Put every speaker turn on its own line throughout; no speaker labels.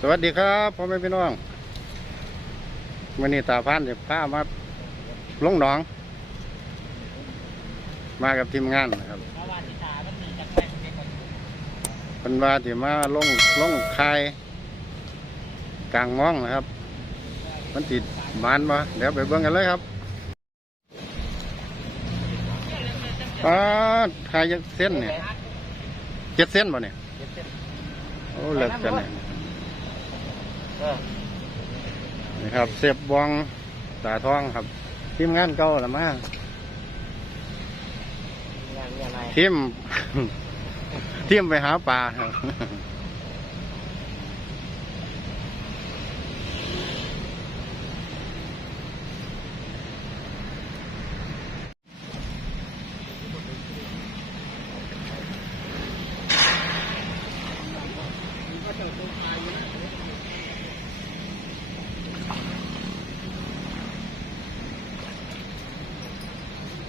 สวัสดีครับพ่อแม่พี่น้องวันนี้ตาพันจะพามาลงหนอง มากับทีมงานนะครับ
เพราะว่าที่ตามันมีจักรแม่เป็น
ว่าที่มาลงลงคายกลางม่องนะครับ มันติดมานมาเดี๋ยวไปเบิ่งกันเลยครับป้าดคายจักเส้นเนี่ยเจ็ดเส้นบ่เนี่ย
เจ็ดเส้น
โอ้เลิกกันเนี่ย
เออ
นี่ครับเสียบบองตาทองครับ ทีมงานเก่าละมา
งานยังไง
ทีมทีมไปหาปลาครับต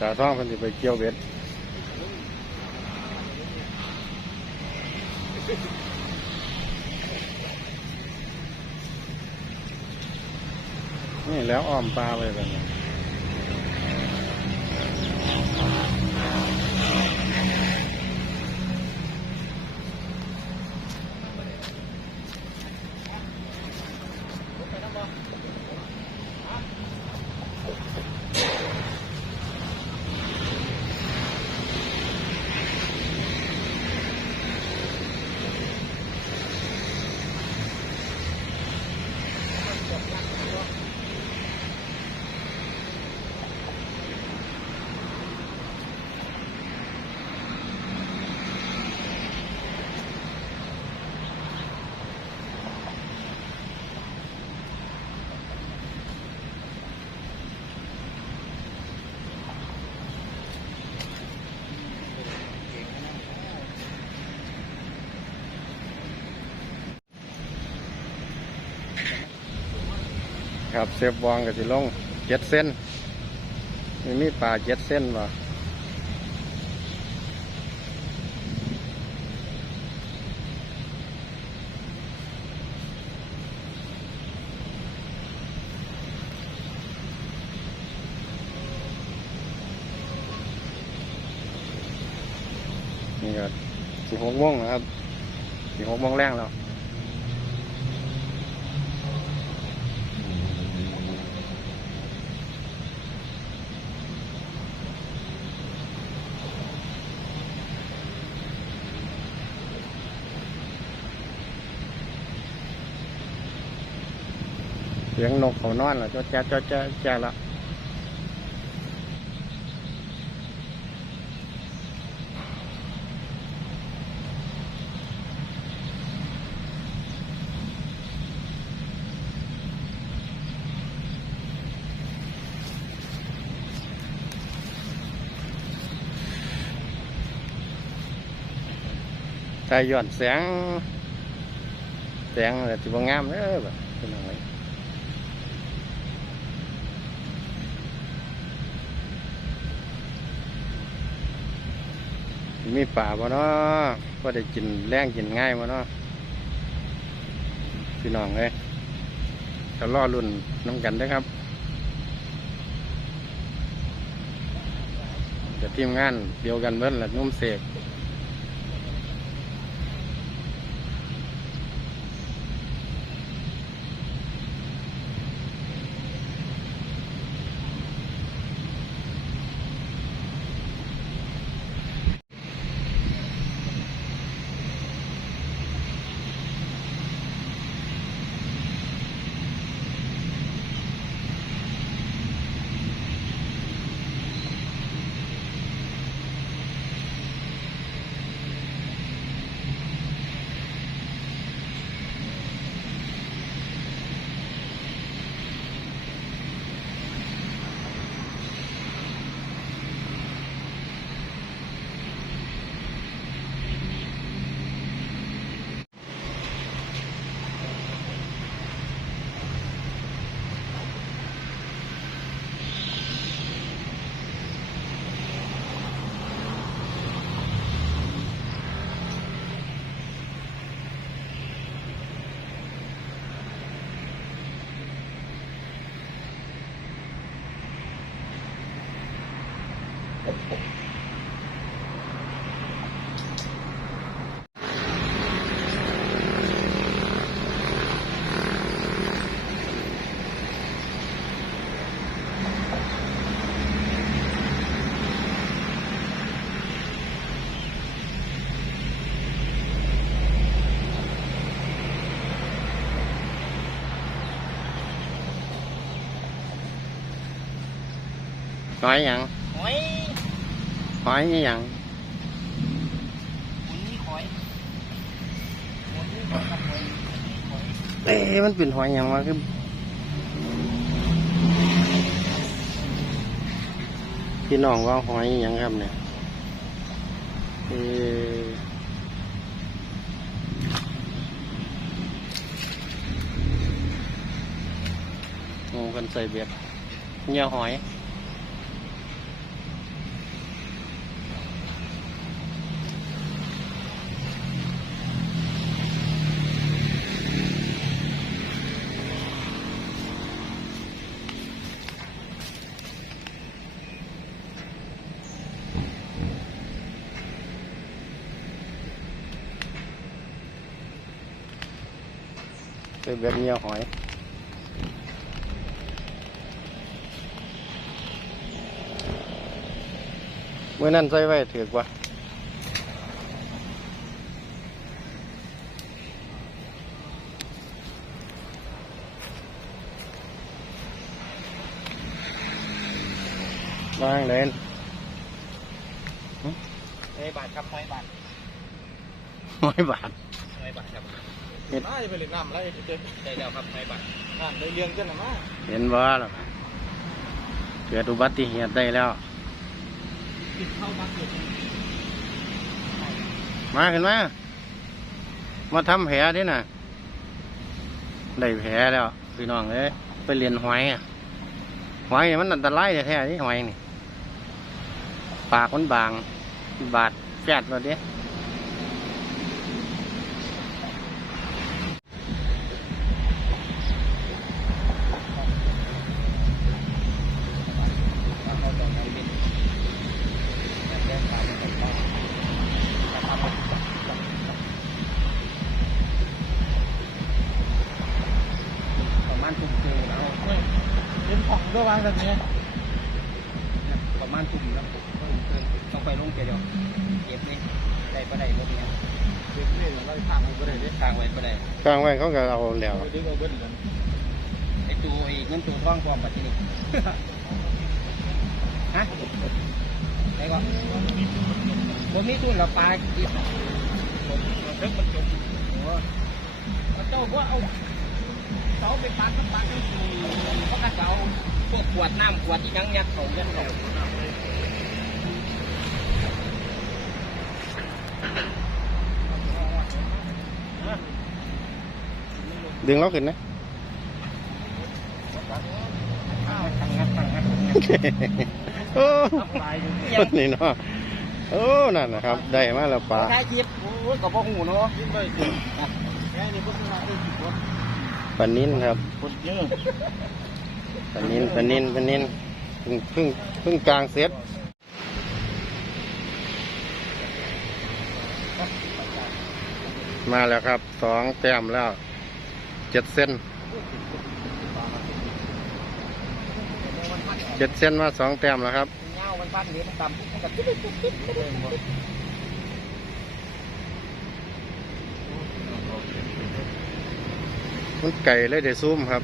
ตาทองคนที่ไปเกี่ยวเบ็ดนี่แล้วอ้อมปลาไปแบบนี้ ครับเซฟบองกับสิลงเจ็ดเส้นนี่มีปลาเจ็ดเส้นบ่นี่ก็สิหกโมงนะครับสิหกโมงแรงแล้ว สียงนกเขานอนแล้วจ้าจ้าจ้าจ้าจ้าละใส่ย้อนแสงแสงอะไรที่ว่างามเด้อแบบเป็นยังไง มีป่าบ่เนาะก็ได้กินแรงกินง่ายบ่เนาะพี่น้องเลยจะล่อรุ่นน้ำกันเด้ครับจะทีมงานเดียวกันเบิ้ลละนุ่มเสก หอยหยัง
หอย
หอยอีหยัง
หมุนนี่หอยหมุนนี่หอยกับหอยหอย
เอ๊ะมันเป็นหอยหยังวะคือพี่น้องว่าหอยอีหยังครับเนี่ยเอ๊ะงูกันใส่เบ็ดเหยี่ยวหอย ใส่เบ็ดเหยี่ยวหอยเมื่อนั้นใส่ไว้ถือกว่าว่างเล่น
หอยบาทครับหอยบาท
ร้อยบาท
หอยบาทครับ
เห็ด
น่า จะไปเล่นน้ำไรเจ๊ได้แล้วครับหอยบาทน้ำได้เลี้ยงกันหรือมั้ง
เห็นบ่ล่ะเกิดอุบัติเหตุได้แล้ว
กินข้าวมาเกิด
มาขึ้นมามาทำแผลดิน่ะ ได้แผลแล้วพี่น้องเอ้ยไปเรียนหอยอะหอยมันอันตรายแท้ๆนี่หอยนี่ ปากมันบาง บาดแฝดมาดิ
ประมาณตุ่มเจอแล้วเป็นของก็วาง แบบนี้ประมาณตุ่มแล้วต้องไปลงเกลียวเก็บนี่ได้ก็ได้พวกนี้เก็บนี่เราทางไว้ก็ได้ทางไว้ก็ได้
กลางไว้เขาก็เอาแล้ว
ดึงเอาเบิ้ลเลยไอ้ตัวไอ้เงินตัวท่องความปัจจุบันฮะไหนก่อนผมนี่ตุ้นเราปลาอีกผมเริ่มมันจมเจ้าว่าเอาเสาไปปาดก็ปาดไม่ถูกเพราะกระเสา พวกขวดน้ำขวดที่ยังยัดเขายัดเขา
ดึงเราขึ้นนะ
ตั้งงัดตั้งงัด
โอ้
ลายอยู่
นี่เนาะโอ้ นั่นนะครับ ได้มาแล้วปลา
ท้ายจีบโอ้ยกับพ่อหูเนาะยิ่งไปจีบแค่นี้พวกนี้มาได้จีบรถ
ปลานิ้นครับ
คนเยอะ
ปนินปนินปนินเพิ่งเพิ่งเพิ่งกลางเสร็จมาแล้วครับสองแต้มแล้วเจ็ดเส้นเจ็ดเส้นมาสองแต้มแล้วครับ
เงามันพันเดี๋ยวมันต่ำมันก็จิ๊บจิ๊บจิ๊บจิ๊บ
มันไก่เลยเดี๋ยวซูมครับ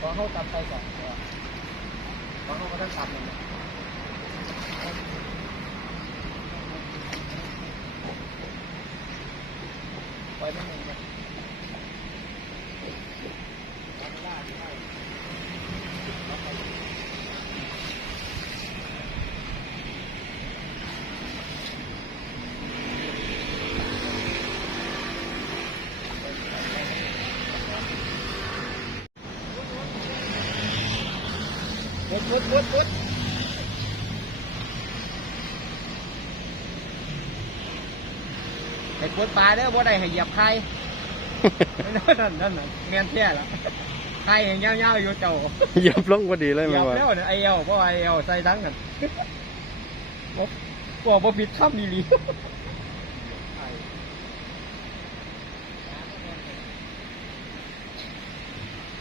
พอเขา ตัดไปก่อนพอเขาก็ต้องตัดมันปล่อยมันหนึ่งไป พุดพุดพุดพุด ไอ้พุดปลาเด้อบ่ได้ให้เหยียบใครนั่นนั่นนั่นแม่นแท้ละใครเห็นยาวๆอยู่เจ้า
เหยับลงพอดีเลย
เหยี
แม่
ยบ
นว่า
แล้วเนี่ยไอเอลเพราะไอเอลใส่ทั้งกันบ่บ่บ่ผิดคำดีๆ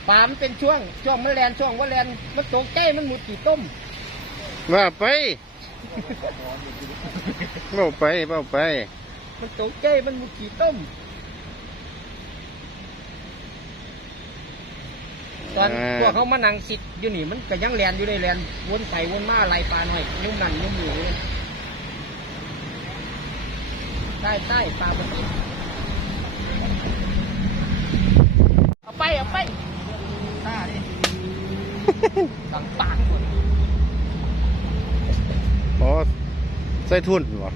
ปลามันเป็นช่วง ช่วงมันแลนช่วงว่าแลนมันตกใจมันหมุดกี่ต้ม
ว่าไปเบ้าไปเบ้าไป
มันตกใจมันมุกี่ต้ม ตอน
อ่า
พวกเขามานั่งสิทธิ์อยู่นี่มันก็ยังแลนอยู่ในแลนวนไปวนมาไล่ปลาหน่อยนุ่มนั่นนุ่มนี่เลยใต้ใต้ปลามันกินเอาไปเอาไปตาดิตังปากหมด
อ๋อใส่ทุนบ่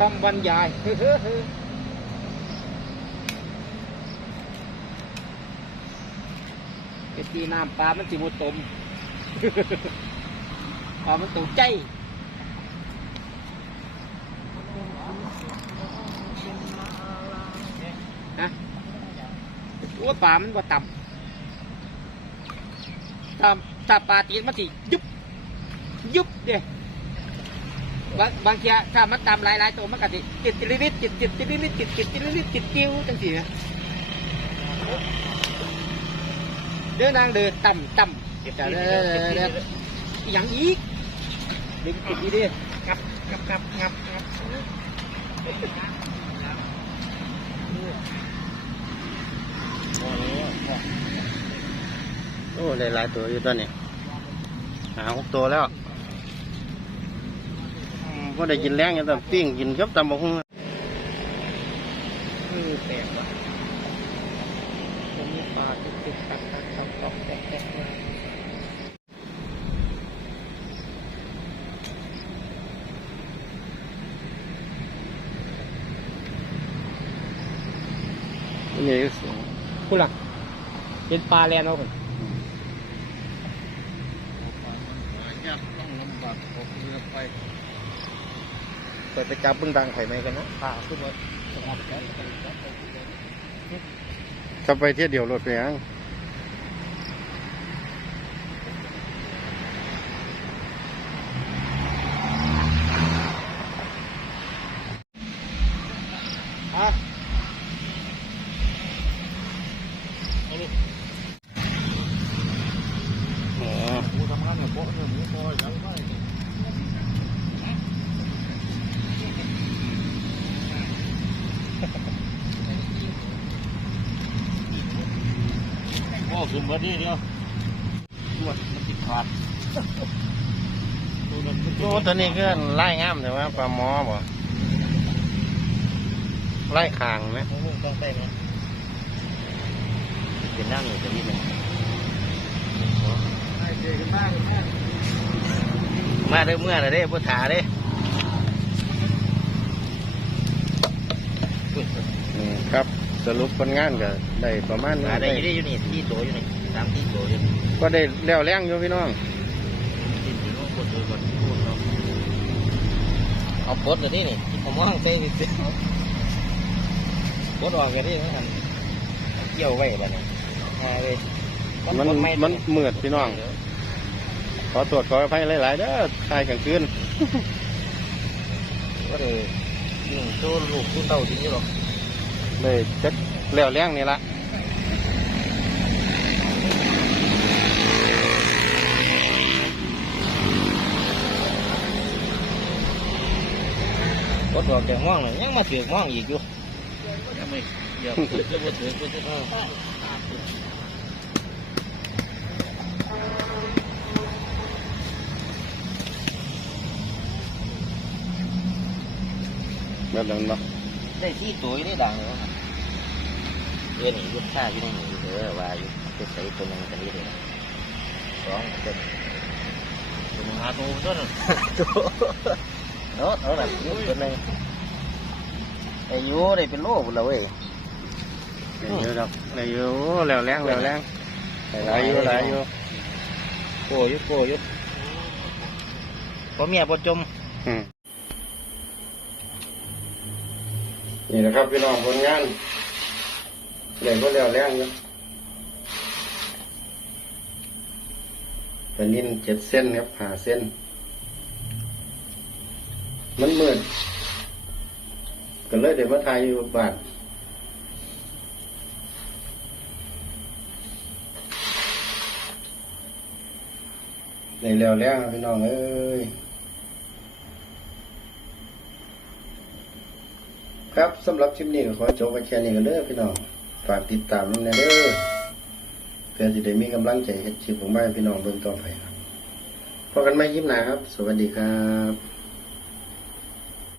คำบรรยายเฮ้อเฮ้อเฮ้อไอ้ตีน้ำปลา มันสิบตมปลา มันตกใจฮะว่าปลา มันว่าต่ำถ้าถ้าปลาตีนมันสิยุบ ยุบเด้ บางบางทีถ้ามันตำหลายๆตัวมันก็สิจิตจิริตจิตจิตจิริตจิตจิตจิริตจิตจิ้วจังสินะเดินนางเดินต่ำต่ำเดี๋ยวเดี๋ยวเดี๋ยวเดี๋ยวอย่างอีกดึงจิตดีดิงับงับงับงับงับ
โอ้ได้หลายตัวอยู่ตอนนี้หาหกตัวแล้ว ก็ได้กินแรงอยู่ตอนปิ้งกินกับตำบักหุ่ง
เออแปลกว่ะตรงนี้ปลาติดติดตักตักตักตักแตกแตกเลย
นี่ก็สูง
คุณล่ะเป็นปลาแลนเอาคน
ต้องลำบากออกเรือไป เปิดไปจับบึ้งดังไข่ไหมกันนะ
ปลาขึ้นมาสงบแล้ว
ถ้าไปเที่ยวเดียวรถไปยัง
อะ
อ๋อ
กูทำงานกับพวกเรื่องนี้พอยังไม่พ่อ ขึ้นมาดีเดียวตรวจมันติดขาดตัวนั้นมัน
โอ้ตัวนี้ก็ไล่งามแต่ว่าปลาหมอบ่ไล่คางไหม
ต้องเต้นนะเป็นนั่งอยู่จะมีเลย
ไอ้เด็กมากเลยมาก
มาเด้อเมื่อนะเด้พุทธาเด้
อืมครับ สรุปผลงานก็ได้ประมาณนี้
มาได้อยู่นี่อยู่นี่ที่โตอยู่นี่ตามที่โตอยู่นี่
ก็ได้แล้วแรงอยู่พี่น้อง
ที่ที่น้องกดเลยก่อนพูดเนาะเอาปลดเลยนี่นี่ผมว่างเต้นสิปลดออกกันนี่มันเกี่ยวไว้บ้านี่มาเลย
มันมันเหมือดพี่น้อง ขอตรวจขออภัยหลาย ๆ เด้อทายกลางคืน
ก็เลยยิงโซ่ลูกตู้เต่าจริงอยู่หรอก
เลยจะแล้วแรงนี่ละ
กดออกจากม่องเลยยังมาถือม่องอีกอยู่ยังไม่เดี๋ยวถือจะมาถือกูจะเอา
แบบนั้นเนาะ
ได้ที่ตัวอยู่นี่ดังเลยวะ เอ็นนี่ยุบชาอยู่ในหนูเด้อว่าอยู่จะใส่ตัวนึงกันนี้เลยนะสองตัวตัวนึงหาตัวตัวนึงตัวเนาะเอาละยุบตัวนึงไอ้ยูได้เป็นโลบุญแล้วเว้ย
ได้เยอะดอกได้เยอะโอ้แล้วแรงแล้วแรงได้หลายอยู่หลายอยู่
โกยุดโกยุดพอเมียบ่จม
อืมนี่นะครับพี่น้องผลงาน เด่ก็แล้วแรงอยู่กเป็นลิ้นเจ็ดเส้นครับหาเส้น มันมืดก็เลยเดี๋ยวมาทายอยู่บานในแล้วแล้วพี่น้องเอ้ยครับสำหรับคลิปนี้ขอจบไว้แค่นี้กันเด้อพี่น้อง ฝากติดตามน้ำแน่เด้อเพื่อจะได้มีกำลังใจเฮ็ดคลิปของบ้านพี่น้องเบิ่งต่อไปครับพบกันใหม่คลิปหน้าครับ สวัสดีครับ